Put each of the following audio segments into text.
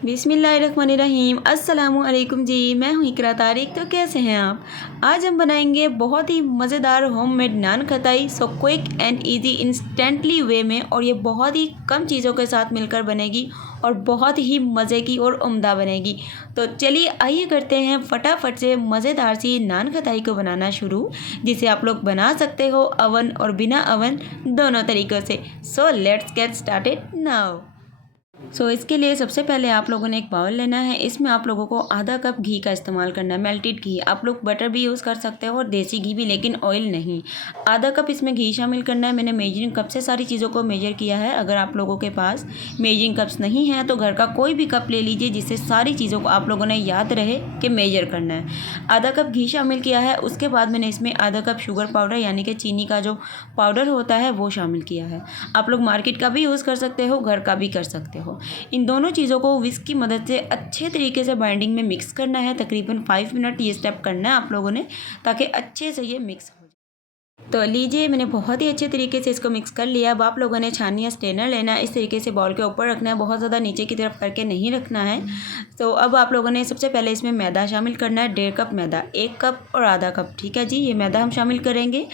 बिस्मिल्लाहिर्रहमानिर्रहीम। अस्सलामुअलैकुम जी, मैं हूँ इकरा तारिक। तो कैसे हैं आप? आज हम बनाएंगे बहुत ही मज़ेदार homemade nankhatai. So quick and easy instantly way में, और ये बहुत ही कम चीज़ों के साथ मिलकर बनेगी और बहुत ही मज़े की और उम्दा बनेगी। तो चलिए आइए करते हैं फटाफट से मज़ेदार सी नान खताई को बनाना शुरू, जिसे आप लोग बना सकते हो अवन और बिना अवन दोनों तरीक़ों से। So let's get started now. इसके लिए सबसे पहले आप लोगों ने एक बाउल लेना है। इसमें आप लोगों को आधा कप घी का इस्तेमाल करना है, मेल्टेड घी। आप लोग बटर भी यूज़ कर सकते हो और देसी घी भी, लेकिन ऑयल नहीं। आधा कप इसमें घी शामिल करना है। मैंने मेजरिंग कप से सारी चीज़ों को मेजर किया है। अगर आप लोगों के पास मेजरिंग कप्स नहीं है तो घर का कोई भी कप ले लीजिए, जिससे सारी चीज़ों को आप लोगों ने याद रहे कि मेजर करना है। आधा कप घी शामिल किया है। उसके बाद मैंने इसमें आधा कप शुगर पाउडर यानी कि चीनी का जो पाउडर होता है वो शामिल किया है। आप लोग मार्केट का भी यूज़ कर सकते हो, घर का भी कर सकते हो। इन दोनों चीज़ों को विस्क की मदद से अच्छे तरीके से बाइंडिंग में मिक्स करना है। तकरीबन 5 मिनट ये स्टेप करना है आप लोगों ने, ताकि अच्छे से ये मिक्स हो जाए। तो लीजिए, मैंने बहुत ही अच्छे तरीके से इसको मिक्स कर लिया। अब आप लोगों ने छानी या स्ट्रेनर लेना है। इस तरीके से बॉल के ऊपर रखना है, बहुत ज़्यादा नीचे की तरफ करके नहीं रखना है। तो अब आप लोगों ने सबसे पहले इसमें मैदा शामिल करना है। 1.5 कप मैदा, 1 कप और आधा कप, ठीक है जी, ये मैदा हम शामिल करेंगे।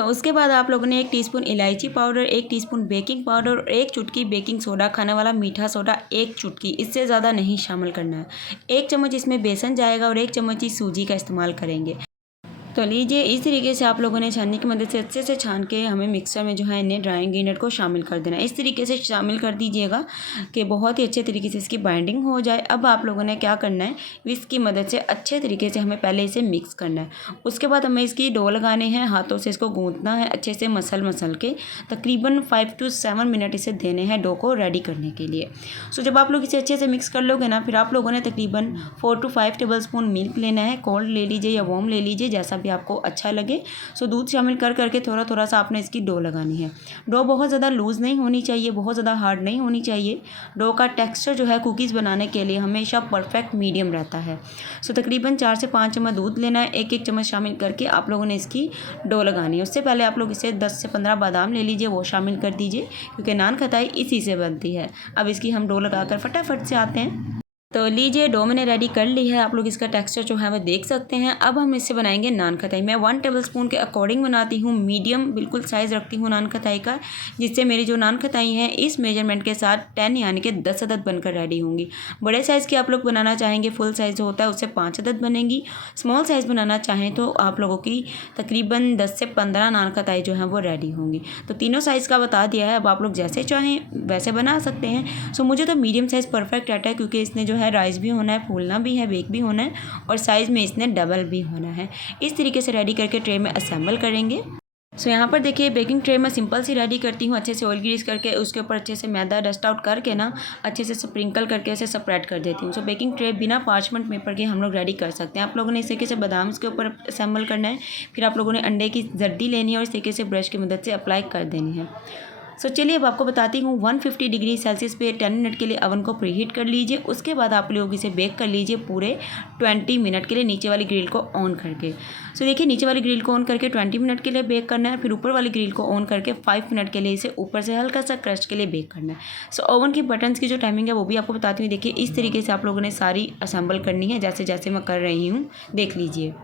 उसके बाद आप लोगों ने 1 टीस्पून इलायची पाउडर, 1 टीस्पून बेकिंग पाउडर और 1 चुटकी बेकिंग सोडा, खाने वाला मीठा सोडा 1 चुटकी, इससे ज़्यादा नहीं शामिल करना है। 1 चम्मच इसमें बेसन जाएगा और 1 चम्मच ही सूजी का इस्तेमाल करेंगे। तो लीजिए, इस तरीके से आप लोगों ने छाननी की मदद से अच्छे से छान के हमें मिक्सर में जो है इन्हें ड्राई इंग्रेडिएंट को शामिल कर देना है। इस तरीके से शामिल कर दीजिएगा कि बहुत ही अच्छे तरीके से इसकी बाइंडिंग हो जाए। अब आप लोगों ने क्या करना है, विस्क की मदद से अच्छे तरीके से हमें पहले इसे मिक्स करना है। उसके बाद हमें इसकी डो लगाने हैं, हाथों से इसको गूँथना है अच्छे से मसल के। तकरीबन 5 to 7 मिनट इसे देने हैं डो को रेडी करने के लिए। जब आप लोग इसे अच्छे से मिक्स कर लोगे ना, फिर आप लोगों ने तकरीबन 4 to 5 टेबल स्पून मिल्क लेना है। कोल्ड ले लीजिए या वार्म ले लीजिए, जैसा भी आपको अच्छा लगे। दूध शामिल करके थोड़ा थोड़ा सा आपने इसकी डो लगानी है। डो बहुत ज़्यादा लूज़ नहीं होनी चाहिए, बहुत ज़्यादा हार्ड नहीं होनी चाहिए। डो का टेक्सचर जो है कुकीज़ बनाने के लिए हमेशा परफेक्ट मीडियम रहता है। तकरीबन 4 से 5 चम्मच दूध लेना है। 1-1 चम्मच शामिल करके आप लोगों ने इसकी डो लगानी है। उससे पहले आप लोग इसे 10 से 15 बादाम ले लीजिए, वो शामिल कर दीजिए, क्योंकि नान खताई इसी से बनती है। अब इसकी हम डो लगाकर फटाफट से आते हैं। तो लीजिए, डो मैंने रेडी कर ली है। आप लोग इसका टेक्सचर जो है वो देख सकते हैं। अब हम इससे बनाएंगे नान खताई। मैं 1 टेबलस्पून के अकॉर्डिंग बनाती हूँ, मीडियम बिल्कुल साइज़ रखती हूँ नान खताई का, जिससे मेरी जो नान खताई हैं इस मेजरमेंट के साथ 10 यानी कि 10 अदद बनकर रेडी होंगी। बड़े साइज़ की आप लोग बनाना चाहेंगे, फुल साइज़ जो होता है उससे 5 अदद बनेंगी। स्मॉल साइज़ बनाना चाहें तो आप लोगों की तकरीबन 10 से 15 नान खताई जो हैं वो रेडी होंगी। तो तीनों साइज़ का बता दिया है। अब आप लोग जैसे चाहें वैसे बना सकते हैं। मुझे तो मीडियम साइज़ परफेक्ट रहता है, क्योंकि इसने जो है राइस भी होना है, फूलना भी है, बेक भी होना है, और साइज़ में इसने डबल भी होना है। इस तरीके से रेडी करके ट्रे में असेंबल करेंगे। यहाँ पर देखिए, बेकिंग ट्रे में सिंपल सी रेडी करती हूँ, अच्छे से ऑयल ग्रीस करके उसके ऊपर अच्छे से मैदा डस्ट आउट करके ना अच्छे से स्प्रिंकल करके इसे सेपरेट कर देती हूँ। बेकिंग ट्रे बिना पार्चमेंट पेपर के हम लोग रेडी कर सकते हैं। आप लोगों ने इस तरीके से बादाम इसके ऊपर असेंबल करना है। फिर आप लोगों ने अंडे की जर्दी लेनी है और इस तरीके से ब्रश की मदद से अप्लाई कर देनी है। चलिए अब आपको बताती हूँ। 150 डिग्री सेल्सियस पे 10 मिनट के लिए अवन को प्रीहीट कर लीजिए। उसके बाद आप लोग इसे बेक कर लीजिए पूरे 20 मिनट के लिए, नीचे वाली ग्रिल को ऑन करके। देखिए, नीचे वाली ग्रिल को ऑन करके 20 मिनट के लिए बेक करना है। फिर ऊपर वाली ग्रिल को ऑन करके 5 मिनट के लिए इसे ऊपर से हल्का सा क्रस्ट के लिए बेक करना है। ओवन की बटन्स की जो टाइमिंग है वो भी आपको बताती हूँ। देखिए, इस तरीके से आप लोगों ने सारी असेंबल करनी है, जैसे जैसे मैं कर रही हूँ, देख लीजिए।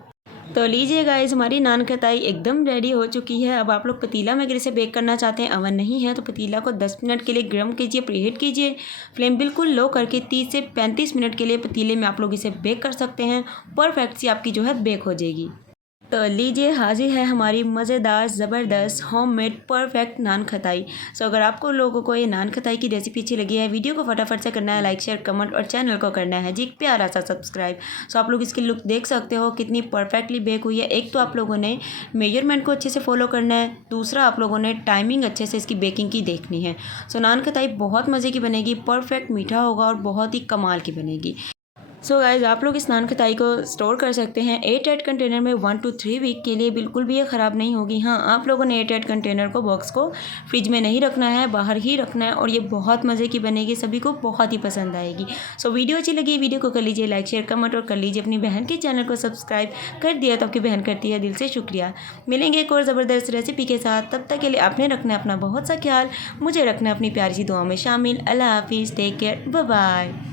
तो लीजिए गाइस, हमारी नान खताई एकदम रेडी हो चुकी है। अब आप लोग पतीला में अगर इसे बेक करना चाहते हैं, अवन नहीं है तो पतीला को 10 मिनट के लिए गर्म कीजिए, प्रीहीट कीजिए। फ्लेम बिल्कुल लो करके 30 से 35 मिनट के लिए पतीले में आप लोग इसे बेक कर सकते हैं। परफेक्ट सी आपकी जो है बेक हो जाएगी। तो लीजिए, हाजिर है हमारी मज़ेदार ज़बरदस्त होममेड परफेक्ट नान खताई। अगर आपको लोगों को ये नान खताई की रेसिपी अच्छी लगी है, वीडियो को फटाफट से करना है लाइक, शेयर, कमेंट, और चैनल को करना है जी प्यारा सा सब्सक्राइब। आप लोग इसकी लुक देख सकते हो कितनी परफेक्टली बेक हुई है। एक तो आप लोगों ने मेजरमेंट को अच्छे से फॉलो करना है, दूसरा आप लोगों ने टाइमिंग अच्छे से इसकी बेकिंग की देखनी है। नान खताई बहुत मज़े की बनेगी, परफेक्ट मीठा होगा और बहुत ही कमाल की बनेगी। गाइज, आप लोग इस नान खताई को स्टोर कर सकते हैं 8 कंटेनर में 1 to 3 वीक के लिए। बिल्कुल भी ये ख़राब नहीं होगी। हाँ, आप लोगों ने 8 कंटेनर को, बॉक्स को फ्रिज में नहीं रखना है, बाहर ही रखना है, और ये बहुत मज़े की बनेगी, सभी को बहुत ही पसंद आएगी। वीडियो अच्छी लगी, वीडियो को कर लीजिए लाइक, शेयर, कमेंट, और कर लीजिए अपनी बहन के चैनल को सब्सक्राइब। कर दिया तो आपकी बहन करती है दिल से शुक्रिया। मिलेंगे एक और ज़बरदस्त रेसिपी के साथ। तब तक के लिए आपने रखना है अपना बहुत सा ख्याल, मुझे रखना है अपनी प्यारी सी दुआ में शामिल। अल्लाह हाफिज़, टेक केयर, बाय बाय।